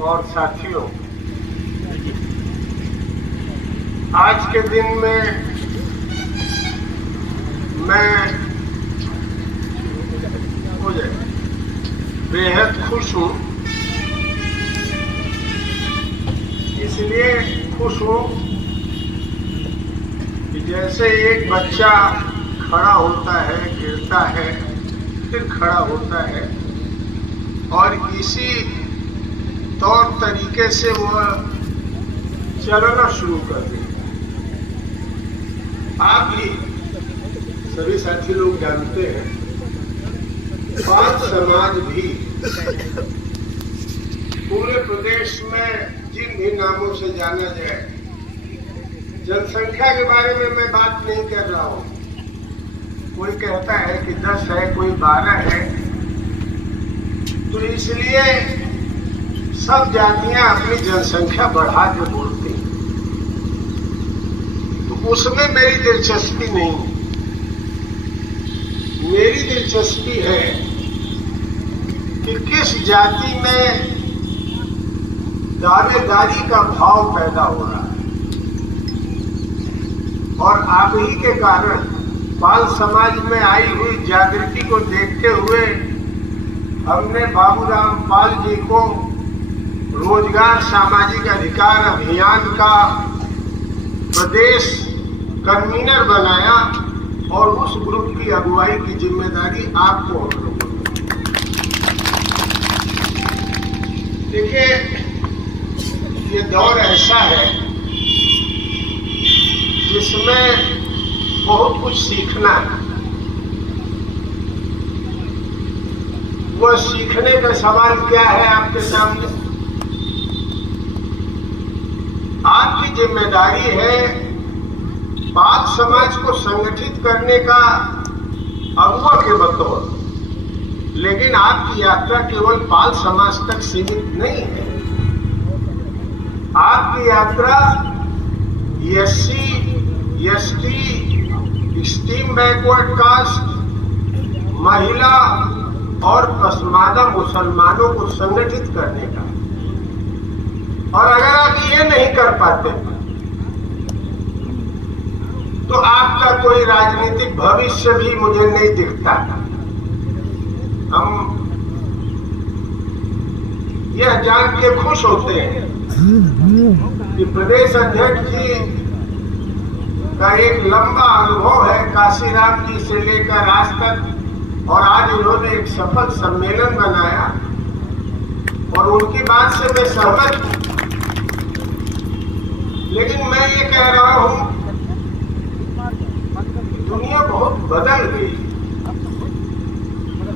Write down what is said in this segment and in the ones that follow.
और साथियों, आज के दिन में मैं बेहद खुश हूँ। इसलिए खुश हूँ कि जैसे एक बच्चा खड़ा होता है, गिरता है, फिर खड़ा होता है और इसी तौर तरीके से वह चलना शुरू कर देता है। आप भी सभी साथी लोग जानते हैं, पाल समाज भी पूरे प्रदेश में जिन भी नामों से जाना जाए, जनसंख्या के बारे में मैं बात नहीं कर रहा हूँ। कोई कहता है कि 10 है, कोई 12 है, तो इसलिए सब जातियां अपनी जनसंख्या बढ़ा के बोलती हैं, तो उसमें मेरी दिलचस्पी नहीं है। मेरी दिलचस्पी है कि किस जाति में दावेदारी का भाव पैदा हो रहा है, और आप ही के कारण पाल समाज में आई हुई जागृति को देखते हुए हमने बाबूराम पाल जी को रोजगार सामाजिक अधिकार अभियान का प्रदेश कन्वीनर बनाया और उस ग्रुप की अगुवाई की जिम्मेदारी आपको हम लोगों ने। देखिए, ये दौर ऐसा है जिसमें बहुत कुछ सीखना है। वह सीखने का सवाल क्या है आपके सामने? आपकी जिम्मेदारी है पाल समाज को संगठित करने का अगुवा के बतौर, लेकिन आपकी यात्रा केवल पाल समाज तक सीमित नहीं है। आपकी यात्रा SC, ST, extreme backward caste, महिला और पसमानदा मुसलमानों को संगठित करने का। और अगर आप ये नहीं कर पाते तो आपका कोई राजनीतिक भविष्य भी मुझे नहीं दिखता। हम यह जान के खुश होते हैं कि प्रदेश अध्यक्ष जी का एक लंबा अनुभव है काशीराम जी से लेकर आज तक, और आज उन्होंने एक सफल सम्मेलन बनाया और उनकी बात से मैं सहमत हूं। लेकिन मैं ये कह रहा हूं, दुनिया बहुत बदल गई।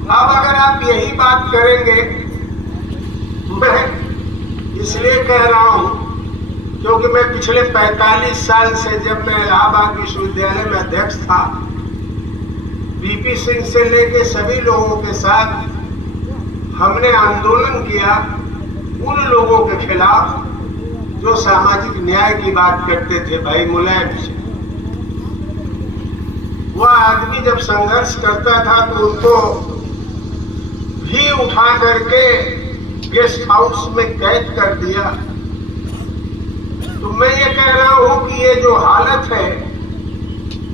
अब अगर आप यही बात करेंगे, मैं इसलिए कह रहा हूं क्योंकि मैं पिछले 45 साल से, जब मैं इलाहाबाद विश्वविद्यालय में अध्यक्ष था, बीपी सिंह से लेके सभी लोगों के साथ हमने आंदोलन किया उन लोगों के खिलाफ जो सामाजिक न्याय की बात करते थे। भाई मुलायम से, वह आदमी जब संघर्ष करता था तो उनको भी उठा करके गेस्ट हाउस में कैद कर दिया। तो मैं ये कह रहा हूं कि ये जो हालत है,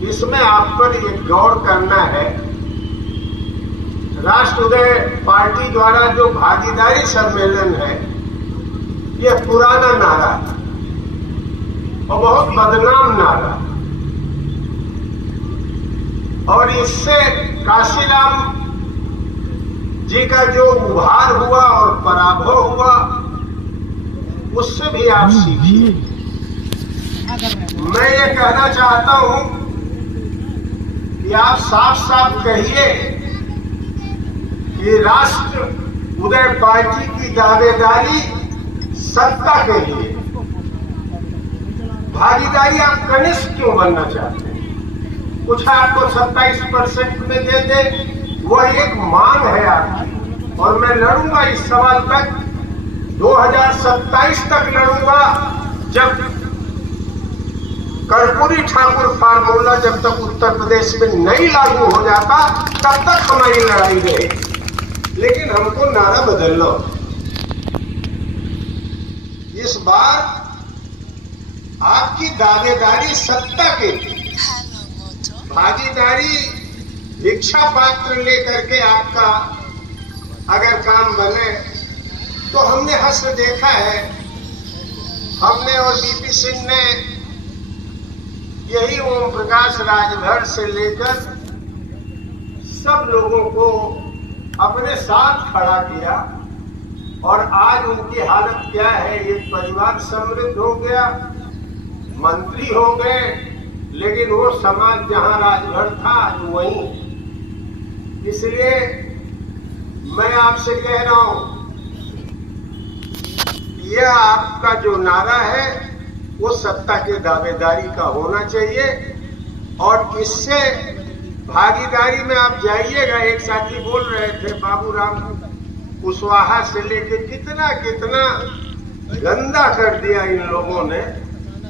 इसमें आप पर एक गौर करना है। राष्ट्रोदय पार्टी द्वारा जो भागीदारी सम्मेलन है, यह पुराना नारा और बहुत बदनाम नारा, और इससे काशीराम जी का जो उभार हुआ और पराभव हुआ, उससे भी आप सीखिए। मैं ये कहना चाहता हूं कि आप साफ साफ कहिए कि राष्ट्र उदय पार्टी की दावेदारी सत्ता के लिए, भागीदारी आप कनिष्ठ क्यों बनना चाहते हैं? कुछ आपको 27% में दे दे, वह एक मांग है आपकी, और मैं लड़ूंगा इस सवाल तक, 2027 तक लड़ूंगा, जब कर्पूरी ठाकुर फार्मूला जब तक उत्तर प्रदेश में नहीं लागू हो जाता, तब तक हमारी लड़ाई रहेगी। लेकिन हमको नारा बदलना, इस बार आपकी दावेदारी सत्ता के लिए, भागीदारी भिक्षा पात्र लेकर के आपका अगर काम बने तो हमने हश्र देखा है। हमने और बीपी सिंह ने यही ओम प्रकाश राजभर से लेकर सब लोगों को अपने साथ खड़ा किया और आज उनकी हालत क्या है, एक परिवार समृद्ध हो गया, मंत्री हो गए, लेकिन वो समाज जहां राजभर था आज वहीं। इसलिए मैं आपसे कह रहा हूं, यह आपका जो नारा है वो सत्ता के दावेदारी का होना चाहिए और इससे भागीदारी में आप जाइएगा। एक साथी बोल रहे थे बाबूराम कुशवाहा से लेके कितना कितना गंदा कर दिया इन लोगों ने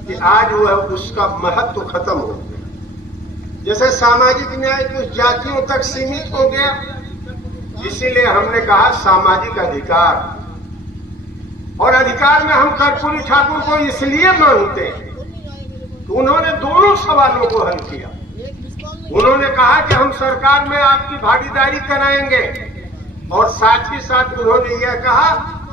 कि आज वह उसका महत्व खत्म हो गया। जैसे सामाजिक न्याय कुछ जातियों तक सीमित हो गया, इसीलिए हमने कहा सामाजिक अधिकार। और अधिकार में हम कर्पूरी ठाकुर को इसलिए मानते हैं कि उन्होंने दोनों सवालों को हल किया। उन्होंने कहा कि हम सरकार में आपकी भागीदारी कराएंगे और साथ ही साथ उन्होंने यह कहा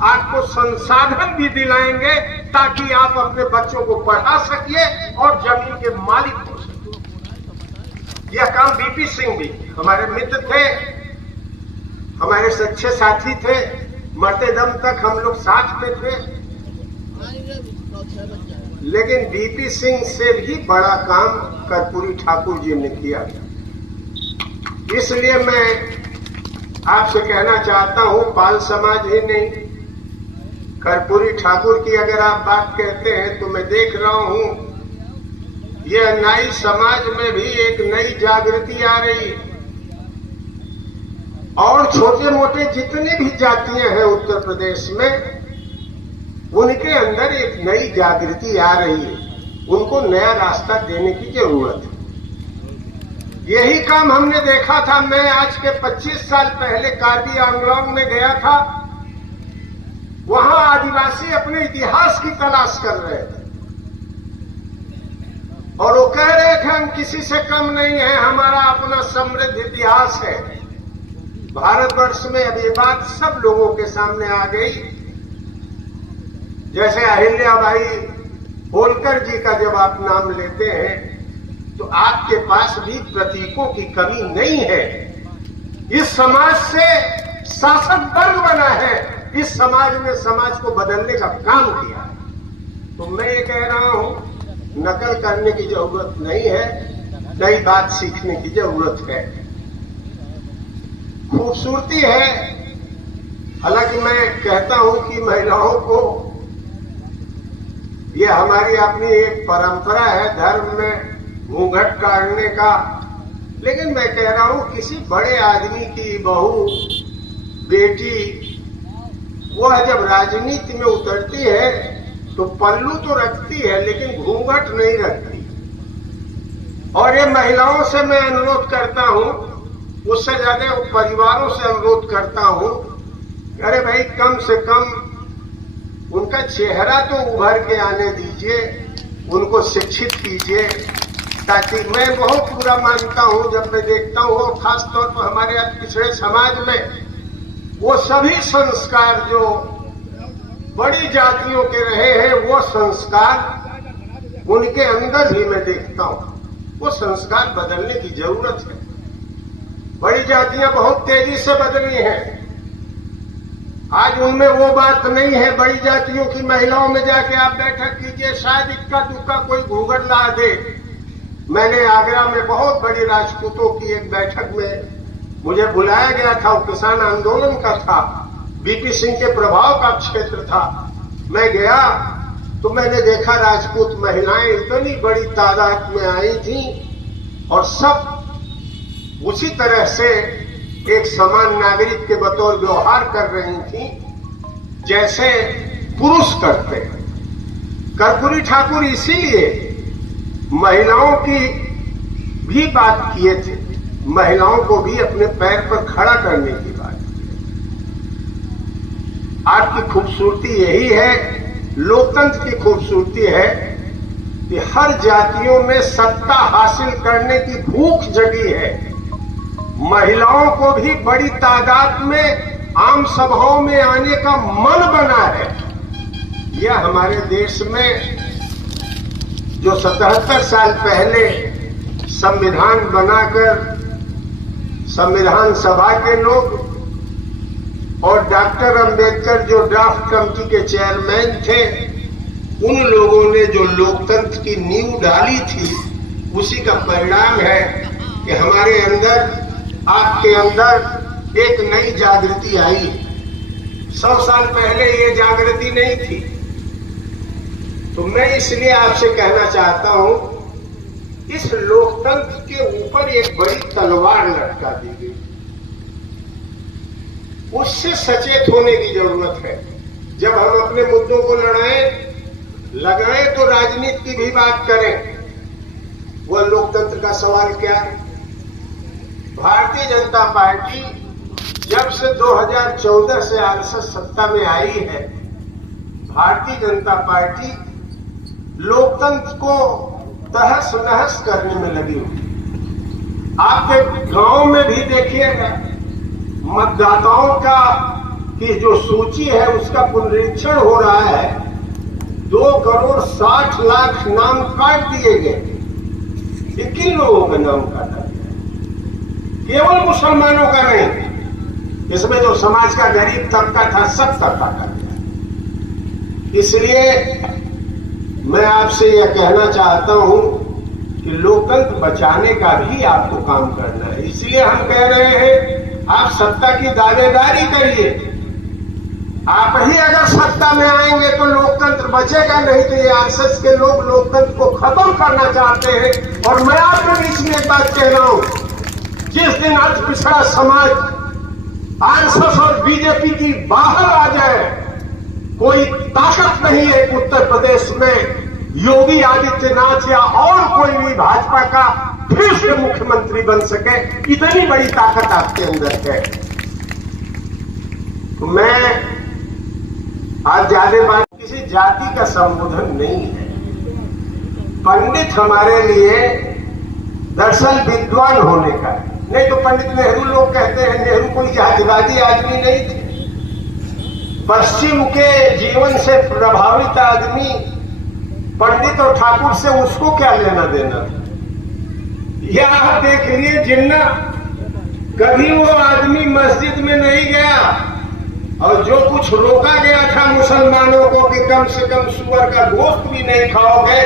आपको संसाधन भी दिलाएंगे ताकि आप अपने बच्चों को पढ़ा सकिए और जमीन के मालिक हो सकिए। यह काम बीपी सिंह भी हमारे मित्र थे, हमारे सच्चे साथी थे, मरते दम तक हम लोग साथ में थे, लेकिन बीपी सिंह से भी बड़ा काम कर्पूरी ठाकुर जी ने किया। इसलिए मैं आपसे कहना चाहता हूं, पाल समाज ही नहीं, कर्पूरी ठाकुर की अगर आप बात कहते हैं तो मैं देख रहा हूं यह नाई समाज में भी एक नई जागृति आ रही है और छोटे मोटे जितनी भी जातियां हैं उत्तर प्रदेश में उनके अंदर एक नई जागृति आ रही है। उनको नया रास्ता देने की जरूरत है। यही काम हमने देखा था। मैं आज के 25 साल पहले कार्बी आंगलोंग में गया था। वहां आदिवासी अपने इतिहास की तलाश कर रहे थे और वो कह रहे थे हम किसी से कम नहीं है, हमारा अपना समृद्ध इतिहास है। भारतवर्ष में अब ये बात सब लोगों के सामने आ गई। जैसे अहिल्याबाई होलकर जी का जब आप नाम लेते हैं तो आपके पास भी प्रतीकों की कमी नहीं है। इस समाज से शासक वर्ग बना है, इस समाज ने समाज को बदलने का काम किया है। तो मैं ये कह रहा हूं, नकल करने की जरूरत नहीं है, नई बात सीखने की जरूरत है। खूबसूरती है। हालांकि मैं कहता हूं कि महिलाओं को, ये हमारी अपनी एक परंपरा है धर्म में घूंघट काटने का, लेकिन मैं कह रहा हूं किसी बड़े आदमी की बहू, बेटी, वह जब राजनीति में उतरती है तो पल्लू तो रखती है लेकिन घूंघट नहीं रखती। और ये महिलाओं से मैं अनुरोध करता हूं, उससे ज्यादा परिवारों से अनुरोध करता हूं, अरे भाई कम से कम उनका चेहरा तो उभर के आने दीजिए, उनको शिक्षित कीजिए। ताकि मैं बहुत बुरा मानता हूं जब मैं देखता हूं, और खासतौर पर हमारे पिछड़े समाज में वो सभी संस्कार जो बड़ी जातियों के रहे हैं वो संस्कार उनके अंदर ही मैं देखता हूं। वो संस्कार बदलने की जरूरत है। बड़ी जातियां बहुत तेजी से बदली हैं। आज उनमें वो बात नहीं है। बड़ी जातियों की महिलाओं में जाके आप बैठक कीजिए, शायद इक्का दुक्का कोई घूंघट ला दे। मैंने आगरा में बहुत बड़ी राजपूतों की एक बैठक में मुझे बुलाया गया था, वो किसान आंदोलन का था, बीपी सिंह के प्रभाव का क्षेत्र था। मैं गया तो मैंने देखा राजपूत महिलाएं इतनी बड़ी तादाद में आई थी और सब उसी तरह से एक समान नागरिक के बतौर व्यवहार कर रही थी जैसे पुरुष करते हैं। कर्पूरी ठाकुर इसीलिए महिलाओं की भी बात किए थे, महिलाओं को भी अपने पैर पर खड़ा करने की बात की। आपकी खूबसूरती यही है लोकतंत्र की खूबसूरती है कि हर जातियों में सत्ता हासिल करने की भूख जगी है। महिलाओं को भी बड़ी तादाद में आम सभाओं में आने का मन बना है। यह हमारे देश में जो 77 साल पहले संविधान बनाकर संविधान सभा के लोग और डॉक्टर अंबेडकर जो ड्राफ्ट कमेटी के चेयरमैन थे, उन लोगों ने जो लोकतंत्र की नींव डाली थी, उसी का परिणाम है कि हमारे अंदर, आपके अंदर एक नई जागृति आई। 100 साल पहले ये जागृति नहीं थी। तो मैं इसलिए आपसे कहना चाहता हूं, इस लोकतंत्र के ऊपर एक बड़ी तलवार लटका दी गई, उससे सचेत होने की जरूरत है। जब हम अपने मुद्दों को लगाएं तो राजनीति की भी बात करें। वह लोकतंत्र का सवाल क्या है? भारतीय जनता पार्टी जब से 2014 से आरएसएस सत्ता में आई है, भारतीय जनता पार्टी लोकतंत्र को तहस नहस करने में लगी हुई। आपके गांव में भी देखिएगा, मतदाताओं का की जो सूची है उसका पुनरीक्षण हो रहा है। 2,60,00,000 नाम काट दिए गए। ये किन लोगों का नाम काटा गया? केवल मुसलमानों का नहीं, इसमें जो समाज का गरीब तबका था सबका काटा गया। इसलिए मैं आपसे यह कहना चाहता हूं कि लोकतंत्र बचाने का भी आपको काम करना है। इसलिए हम कह रहे हैं, आप सत्ता की दावेदारी करिए। आप ही अगर सत्ता में आएंगे तो लोकतंत्र बचेगा, नहीं तो ये आरएसएस के लोग लोकतंत्र को खत्म करना चाहते हैं। और मैं आपके बीच में एक बात कह रहा हूं, जिस दिन अति पिछड़ा समाज आरएसएस और बीजेपी की बाहर आ जाए, कोई ताकत नहीं है कि उत्तर प्रदेश में योगी आदित्यनाथ या और कोई भी भाजपा का फिर से मुख्यमंत्री बन सके। इतनी बड़ी ताकत आपके अंदर है। तो मैं आज ज्यादा बात किसी जाति का संबोधन नहीं है। पंडित हमारे लिए दरअसल विद्वान होने का है, नहीं तो पंडित नेहरू लोग कहते हैं, नेहरू कोई जातिवादी आदमी नहीं थे। पश्चिम के जीवन से प्रभावित आदमी पंडित और ठाकुर से उसको क्या लेना देना? यह आप देख लिए जिन्ना, कभी वो आदमी मस्जिद में नहीं गया, और जो कुछ रोका गया था मुसलमानों को कि कम से कम सुअर का गोश्त भी नहीं खाओगे,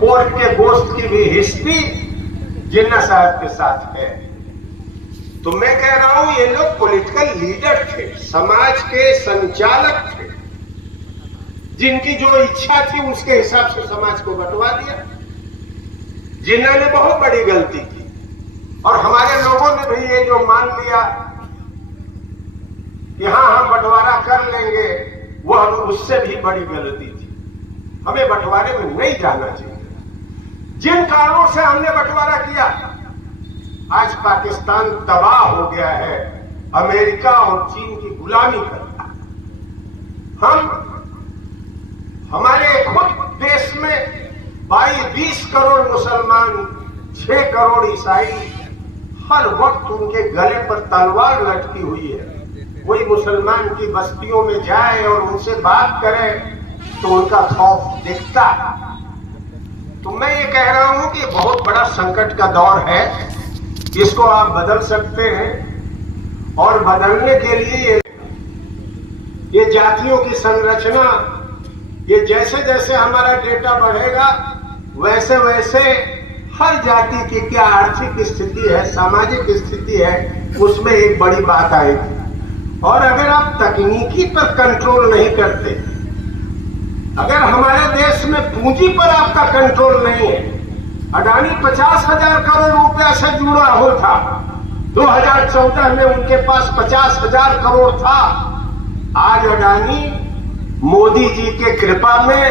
पोर्क के गोश्त की भी हिस्ट्री जिन्ना साहब के साथ है। तो मैं कह रहा हूं, ये लोग पॉलिटिकल लीडर थे, समाज के संचालक थे, जिनकी जो इच्छा थी उसके हिसाब से समाज को बंटवा दिया। जिन्ना ने बहुत बड़ी गलती की, और हमारे लोगों ने भी ये जो मान लिया कि हाँ हम बंटवारा कर लेंगे, वह उससे भी बड़ी गलती थी। हमें बंटवारे में नहीं जाना चाहिए। जिन कारणों से हमने बंटवारा किया, आज पाकिस्तान तबाह हो गया है, अमेरिका और चीन की गुलामी करता है। हमारे खुद देश में 22 करोड़ मुसलमान, 6 करोड़ ईसाई, हर वक्त उनके गले पर तलवार लटकी हुई है। कोई मुसलमान की बस्तियों में जाए और उनसे बात करे तो उनका खौफ दिखता है। तो मैं ये कह रहा हूं कि बहुत बड़ा संकट का दौर है, इसको आप बदल सकते हैं। और बदलने के लिए ये जातियों की संरचना, ये जैसे जैसे हमारा डेटा बढ़ेगा, वैसे वैसे हर जाति की क्या आर्थिक स्थिति है, सामाजिक स्थिति है, उसमें एक बड़ी बात आएगी। और अगर आप तकनीकी पर कंट्रोल नहीं करते, अगर हमारे देश में पूंजी पर आपका कंट्रोल नहीं है, अडानी 50,000 करोड़ रुपया से जुड़ा हो था, 2014 में उनके पास 50,000 करोड़ था। आज अडानी मोदी जी के कृपा में,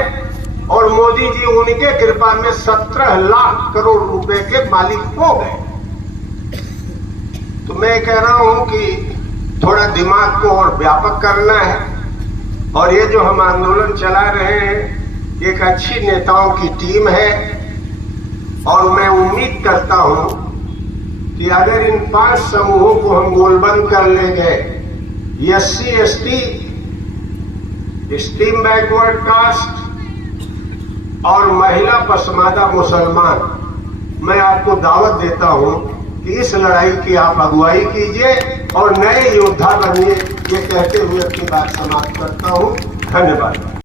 और मोदी जी उनके कृपा में 17 लाख करोड़ रुपए के मालिक हो गए। तो मैं कह रहा हूं कि थोड़ा दिमाग को और व्यापक करना है, और ये जो हम आंदोलन चला रहे हैं एक अच्छी नेताओं की टीम है और मैं उम्मीद करता हूं कि अगर इन 5 समूहों को हम गोलबंद कर ले गए, SC ST, steam backward caste और महिला पसमादा मुसलमान, मैं आपको दावत देता हूं कि इस लड़ाई की आप अगुवाई कीजिए और नए योद्धा बनिए। ये कहते हुए अपनी बात समाप्त करता हूं। धन्यवाद।